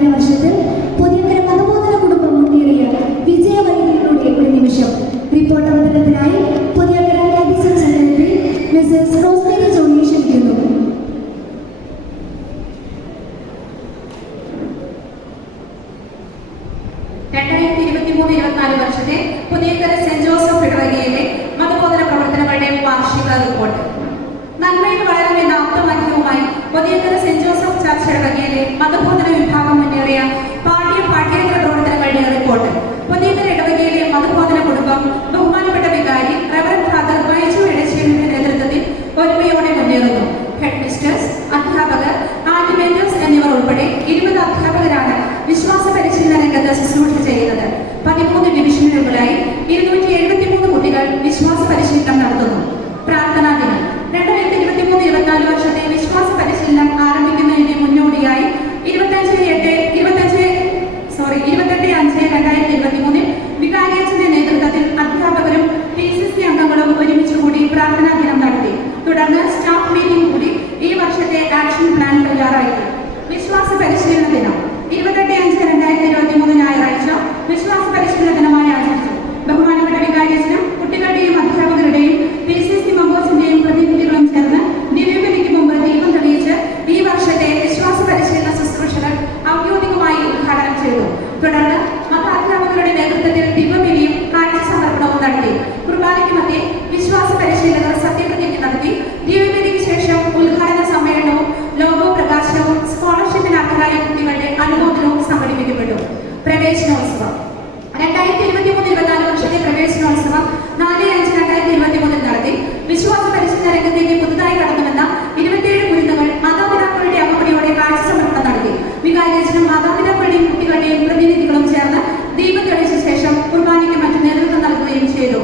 അധ്യയന വർഷത്തിൽ പുതിയതര മതബോധന കുടുംബം മുന്നേറിയ ഒരു നിമിഷം. റിപ്പോർട്ട് അവതരണത്തിനായി പുതിയതര മാഗസിൻ ചാനലിൽ മിസസ് റോസ്മേരി ജോണിയെ ക്ഷണിക്കുന്നു. രണ്ടായിരത്തി ഇരുപത്തി മൂന്ന് സെന്റ് ജോസഫ് ഇടവകയിലെ മതബോധന പ്രവർത്തനങ്ങളുടെ വാർഷിക റിപ്പോർട്ട്. നന്മയിൽ വളരുമെന്ന ആപ്തവാക്യവുമായി പുതിയതര സെന്റ് ജോസഫ് ചർച്ച ഇടവകയിലെ മതബോധന പതിനെട്ട് ശീലം മുന്നോടിയായി ഇരുപത്തഞ്ച് എട്ട് ഇരുപത്തഞ്ച് സോറി ഇരുപത്തെട്ട് അഞ്ച് രണ്ടായിരത്തി ഇരുപത്തി മൂന്നിൽ വികാരിയച്ചന്റെ നേതൃത്വത്തിൽ അധ്യാപകരും പി സി സി അംഗങ്ങളും ഒരുമിച്ച് കൂടി പ്രാർത്ഥനാ ദിനം നടത്തി. തുടർന്ന് സ്റ്റാഫ് മീറ്റിംഗ് കൂടി ഈ വർഷത്തെ ആക്ഷൻ പ്ലാൻ തയ്യാറായി വിശ്വാസ പരിശീലന ദിനം. ഇരുപത്തെട്ട് അഞ്ച് രണ്ടായിരത്തി ഇരുപത്തി മൂന്ന് ഞായറാഴ്ച വിശ്വാസ പരിശീലന ദിനമായി ആചരിച്ചു. ബഹുമാന സംഘടനകളുടെയും പ്രതിനിധികളും ചേർന്ന് ദീപം തെളിയിച്ച ശേഷം കുർബാനയ്ക്ക് മറ്റു നേതൃത്വം നൽകുകയും ചെയ്തു.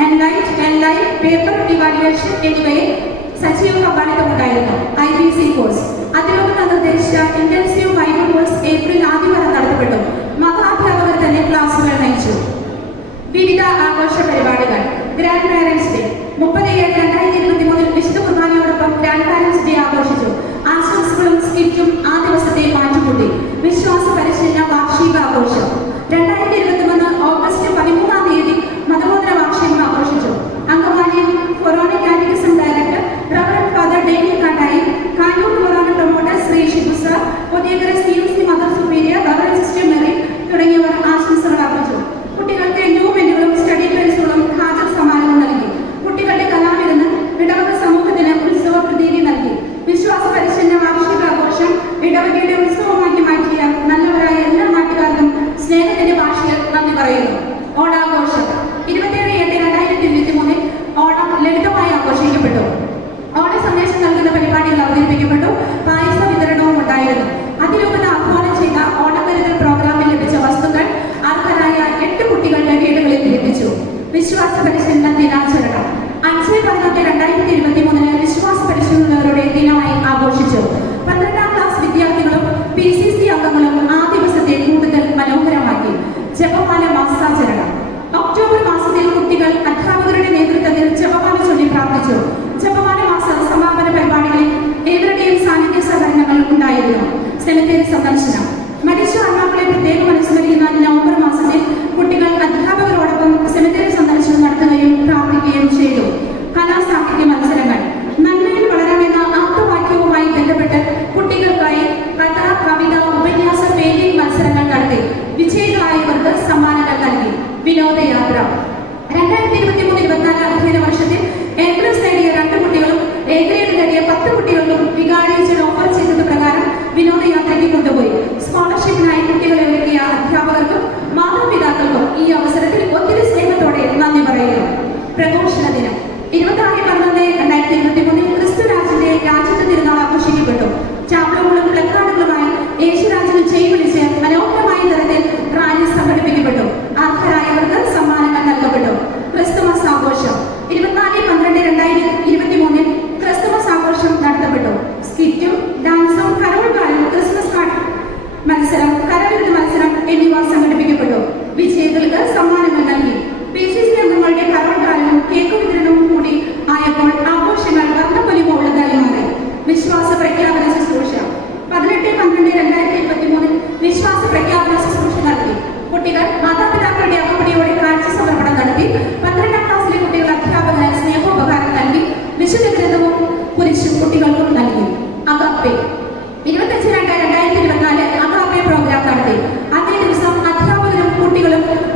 And light and life paper evaluation എന്നിവയിൽ സജീവ പങ്കാളിത്തമുണ്ടായിരുന്നു. ഐ ബി സി കോഴ്സ് അതിലോട്ട് നിർദ്ദേശിച്ച ഇന്റൻസീവ് ബൈബിൾ കോഴ്സ് ഏപ്രിൽ ആദ്യം വരെ നടത്തപ്പെട്ടു. മതാധ്യാപകർ തന്നെ ക്ലാസുകൾ നയിച്ചു. വിവിധ ആഘോഷ പരിപാടികൾ. ഗ്രാൻഡ് പാരൻസ് ഡേ മുപ്പത് ഏഴ് രണ്ടായിരത്തി ഇരുപത്തി മൂന്നിൽ വിശുദ്ധ കുർബാനയോടൊപ്പം ഗ്രാൻഡ് പാരൻസ് ഡേ ആഘോഷിച്ചു. ആശംസകളും സ്കിറ്റും ആ ദിവസത്തെ മാറ്റുകൂട്ടി വിശ്വാസ Queria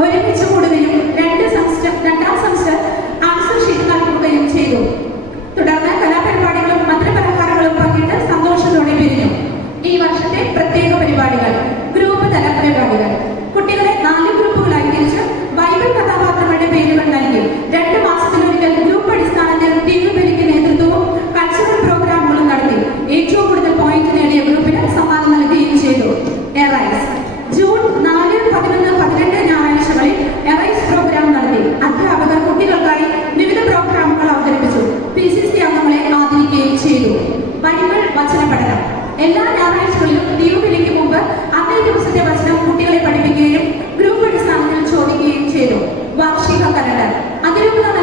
ഒരുമിച്ച് കൂടുതലും രണ്ട് സംസ്ഥാന രണ്ടാം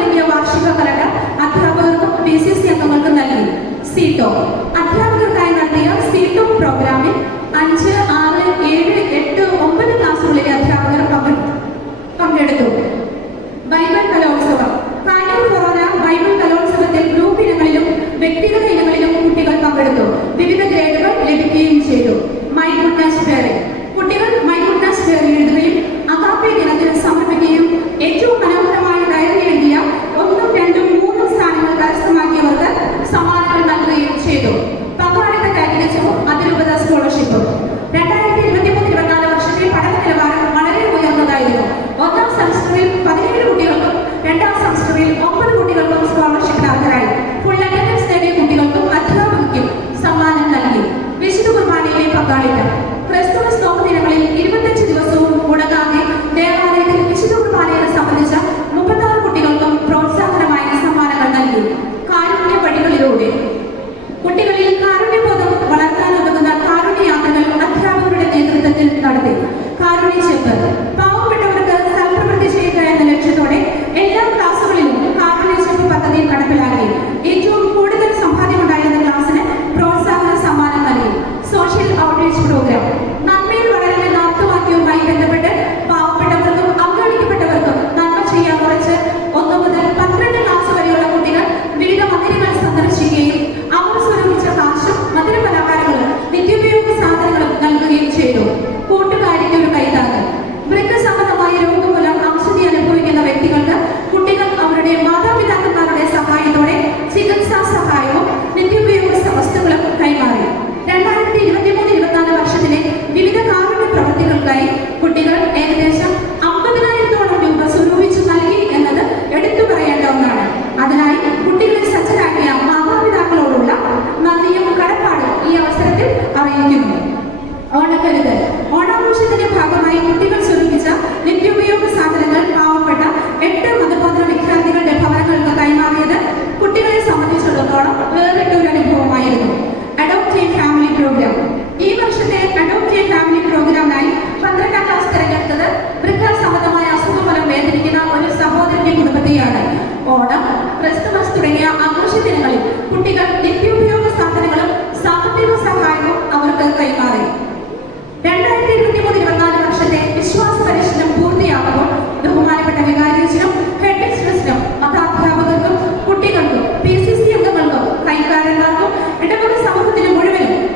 തുടങ്ങിയ വാർഷിക കലണ്ടർ അധ്യാപകർക്കും പി സി സി അംഗങ്ങൾക്കും നൽകി. സീറ്റോ അധ്യാപകർക്കായി നടത്തിയ സീറ്റോ പ്രോഗ്രാമിൽ അഞ്ച് ആറ് ഏഴ് എട്ട് ഒമ്പത് ക്ലാസ്സുകളിലെ അധ്യാപകർ പങ്കെടുത്തു. ബൈബിൾ കലോത്സവം. കാനൂർ ഫൊറോന ബൈബിൾ കലോത്സവത്തിൽ ഗ്രൂപ്പ് ഇനങ്ങളിലും വ്യക്തിഗത ഇനങ്ങളിലും കുട്ടികൾ പങ്കെടുത്തു. വിവിധ ഗ്രേഡുകൾ ലഭിക്കുകയും ചെയ്തു. മൈ ഗുഡ്നസ് പേരെ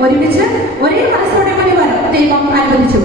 ഒരുമിച്ച് ഒരേ മനസ്സോടെ കൂടി ദൈവം അനുവദിച്ചു